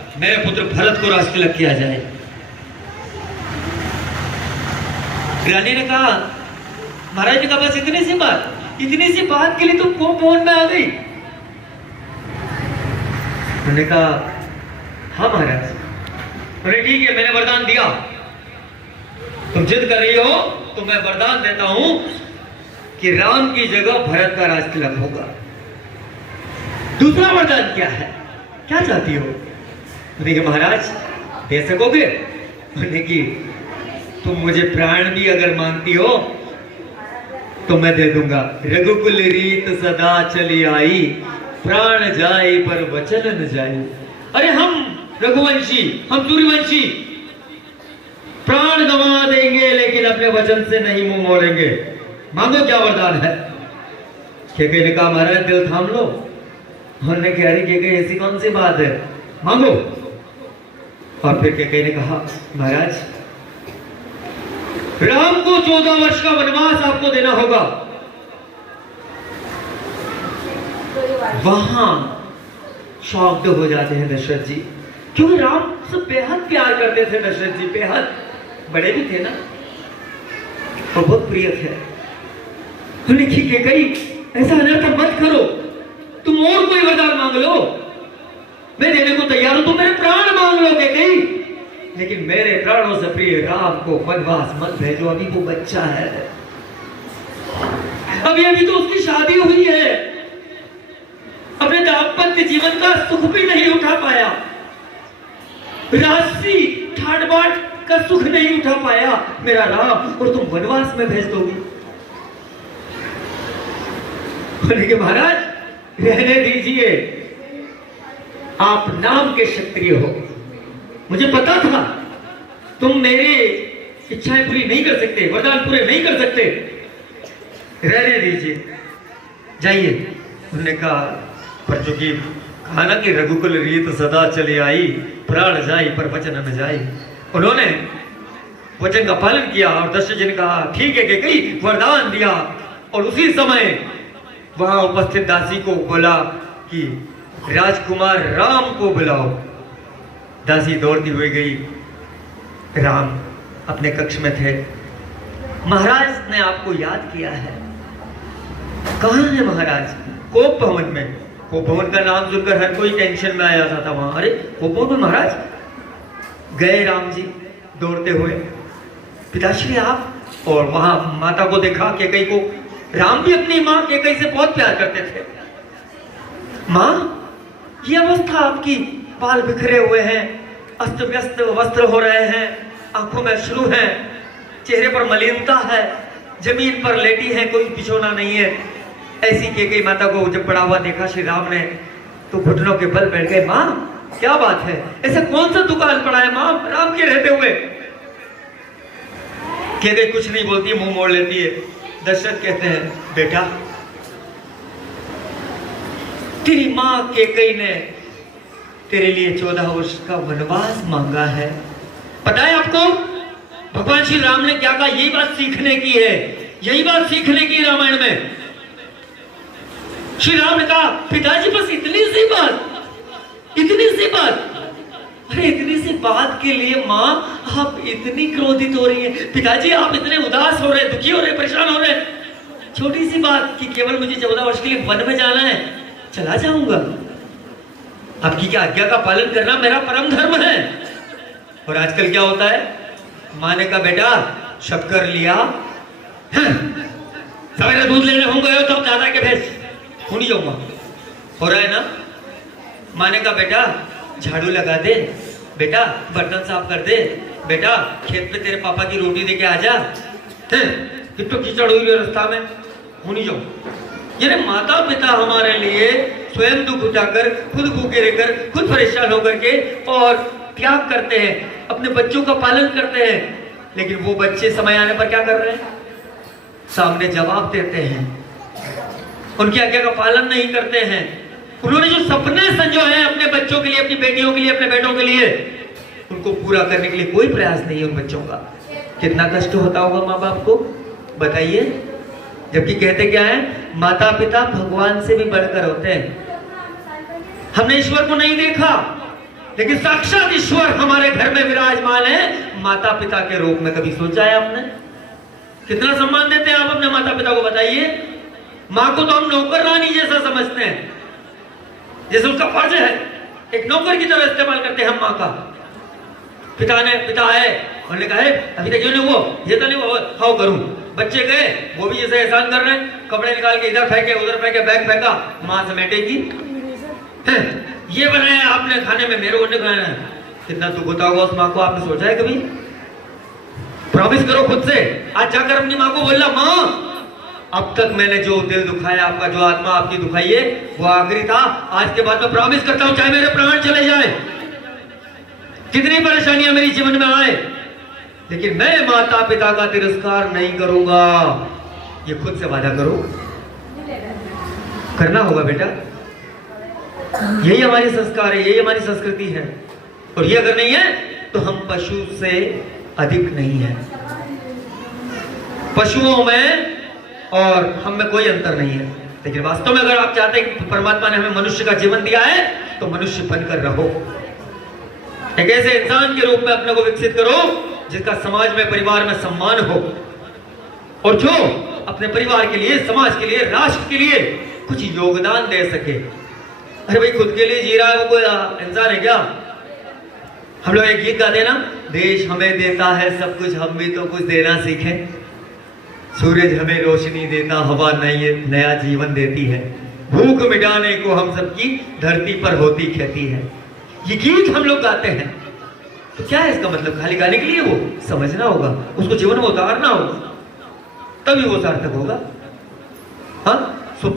मेरे पुत्र भरत को राज तिलक किया जाए। रानी ने कहा, महाराज ने कहा बस इतनी सी बात के लिए तुम कोप में आ गई। उन्होंने कहा हाँ महाराज। बोले ठीक है, मैंने वरदान दिया, तुम जिद कर रही हो तो मैं वरदान देता हूं कि राम की जगह भरत का राज तिलक होगा। दूसरा वरदान क्या है, क्या चाहती हो? बोले महाराज दे सकोगे? बोले कि तुम मुझे प्राण भी अगर मांगती हो तो मैं दे दूंगा। रघुकुल रीत सदा चली आई, प्राण जाए पर वचन न जाए। अरे हम रघुवंशी, हम सूर्यवंशी प्राण गंवा देंगे लेकिन अपने वचन से नहीं मुंह मोड़ेंगे। मांगो क्या वरदान है? केकई ने कहा महाराज दिल थाम लो। उन्होंने कहा अरे केकई ऐसी कौन सी बात है, मांगो। और फिर केकई ने कहा महाराज राम को 14 वर्ष का वनवास आपको देना होगा। वहां शॉक्ड हो जाते हैं दशरथ जी, क्योंकि राम से बेहद प्यार करते थे दशरथ जी, बेहद बड़े भी थे ना और बहुत प्रिय थे। उन्हें केकई ऐसा अनर्थ मत करो, तुम और कोई वरदान मांग लो, मैं देने को तैयार हूं। तुम मेरे प्राण मांग लो केकई, लेकिन मेरे प्राणों से प्रिय राम को वनवास मत भेजो। अभी वो बच्चा है, अभी तो उसकी शादी हुई है, अपने दाम्पत्य जीवन का सुख भी नहीं उठा पाया, राशि ठाट बाट का सुख नहीं उठा पाया मेरा राम, और तुम वनवास में भेज दोगी। बोले महाराज रहने दीजिए, आप नाम के क्षत्रिय हो, मुझे पता था तुम मेरी इच्छाएं पूरी नहीं कर सकते, वरदान पूरे नहीं कर सकते, रहने दीजिए, जाइए। उन्होंने कहा पर चूंकि कहा ना कि रघुकुल रीत सदा चली आई, प्राण जाई पर वचन न जाई। उन्होंने वचन का पालन किया और दशरथ जी ने कहा ठीक है केकई, वरदान दिया। और उसी समय वहां उपस्थित दासी को बोला कि राजकुमार राम को बुलाओ। दासी दौड़ती हुई गई, राम अपने कक्ष में थे। महाराज ने आपको याद किया है। कहां है महाराज? कोप भवन में। कोप भवन का नाम सुनकर हर कोई टेंशन में आ जाता था वहां। अरे कोप भवन में महाराज गए राम जी दौड़ते हुए, पिताश्री आप? और वहां माता को देखा, केकई को। राम भी अपनी मां केकई से बहुत प्यार करते थे। मां ये अवस्था आपकी, बाल बिखरे हुए हैं, अस्त व्यस्त वस्त्र हो रहे हैं, आंखों में अश्रु हैं, चेहरे पर मलिनता है, जमीन पर लेटी है, कोई बिछोना नहीं है। ऐसी केकई माता को जब पड़ा हुआ देखा श्री राम ने तो घुटनों के बल बैठ गए। मां क्या बात है, ऐसा कौन सा दुकान पड़ा है मां राम के रहते हुए? केकई कुछ नहीं बोलती, मुंह मोड़ लेती है। दशरथ कहते हैं बेटा तेरी मां केकई ने तेरे लिए 14 वर्ष का वनवास मांगा है। पता है आपको भगवान श्री राम ने क्या कहा? यही बात सीखने की है, यही बात सीखने की रामायण में। श्री राम ने कहा पिताजी बस इतनी सी बात, इतनी सी बात। अरे इतनी सी बात के लिए मां आप इतनी क्रोधित हो रही है, पिताजी आप इतने उदास हो रहे, दुखी हो रहे, परेशान हो रहे। छोटी सी बात कि केवल मुझे 14 वर्ष के लिए वन में जाना है, चला जाऊंगा। आपकी क्या आज्ञा का पालन करना मेरा परम धर्म है। और आजकल क्या होता है, माँ ने कहा बेटा शक्कर लिया, सवेरे दूध लेने होंगे तो दादा के भेज नहीं जाऊंगा, हो रहा है ना। माँ ने कहा बेटा झाड़ू लगा दे, बेटा बर्तन साफ कर दे, बेटा खेत पे तेरे पापा की रोटी दे के आ जा, कितना कीचड़ हुई रास्ता में, नहीं जाऊं। ये माता पिता हमारे लिए स्वयं दुख उठाकर, खुद भूखे रहकर, खुद परेशान होकर के और त्याग करते हैं, अपने बच्चों का पालन करते हैं, लेकिन वो बच्चे समय आने पर क्या कर रहे हैं? सामने जवाब देते हैं, उनकी आज्ञा का पालन नहीं करते हैं। उन्होंने जो सपने संजोए हैं अपने बच्चों के लिए, अपनी बेटियों के लिए, अपने बेटों के लिए, उनको पूरा करने के लिए कोई प्रयास नहीं है उन बच्चों का। कितना कष्ट होता होगा माँ बाप को, बताइए। जबकि कहते क्या है, माता पिता भगवान से भी बढ़कर होते हैं। हमने ईश्वर को नहीं देखा, लेकिन साक्षात ईश्वर हमारे घर में विराजमान है माता पिता के रूप में। कभी सोचा है आपने कितना सम्मान देते हैं आप अपने माता पिता को? बताइए। माँ को तो हम नौकर रानी जैसा समझते हैं, जैसे उसका फर्ज है, एक नौकर की तरह इस्तेमाल करते हैं हम माँ का। पिता है, उन्होंने कहा है अभी तक क्यों नहीं हुआ, ये तो नहीं हुआ, हाउ करूं। बच्चे गए, वो भी जैसे एहसान कर रहे हैं, कपड़े निकाल के इधर फेंके उधर फेंके, बैग फेंका, माँ समेटेगी। ये बनाया आपने खाने में, मेरे को नहीं खाना है। कितना दुख होता होगा उस माँ को, आपने सोचा है कभी? प्रॉमिस करो खुद से, आज जाकर अपनी माँ को बोलना, माँ अब तक मैंने जो दिल दुखाया, आपका जो आत्मा आपकी दुखाई है वो आखिरी था। आज के बाद मैं प्रॉमिस करता हूं चाहे मेरे प्राण चले जाए, कितनी परेशानियां मेरी जीवन में आए, लेकिन मैं माता पिता का तिरस्कार नहीं करूंगा। ये खुद से वादा करो, करना होगा बेटा। यही हमारे संस्कार है, यही हमारी संस्कृति है। और ये अगर नहीं है तो हम पशु से अधिक नहीं है। पशुओं में और हम में कोई अंतर नहीं है। लेकिन वास्तव में अगर आप चाहते हैं कि परमात्मा ने हमें मनुष्य का जीवन दिया है तो मनुष्य बनकर रहो। एक ऐसे इंसान के रूप में अपने को विकसित करो जिसका समाज में, परिवार में सम्मान हो, और जो अपने परिवार के लिए, समाज के लिए, राष्ट्र के लिए कुछ योगदान दे सके। अरे भाई खुद के लिए जी रहा है वो कोई इंसान है क्या? हम लोग एक गीत गाते हैं ना, देश हमें देता है सब कुछ, हम भी तो कुछ देना सीखें। सूरज हमें रोशनी देता, हवा नया जीवन देती है, भूख मिटाने को हम सबकी धरती पर होती खेती है। ये गीत हम लोग गाते हैं तो क्या है इसका मतलब? खाली गाने के लिए? वो समझना होगा, उसको जीवन में उतारना होगा, तभी वो सार्थक होगा। हाँ,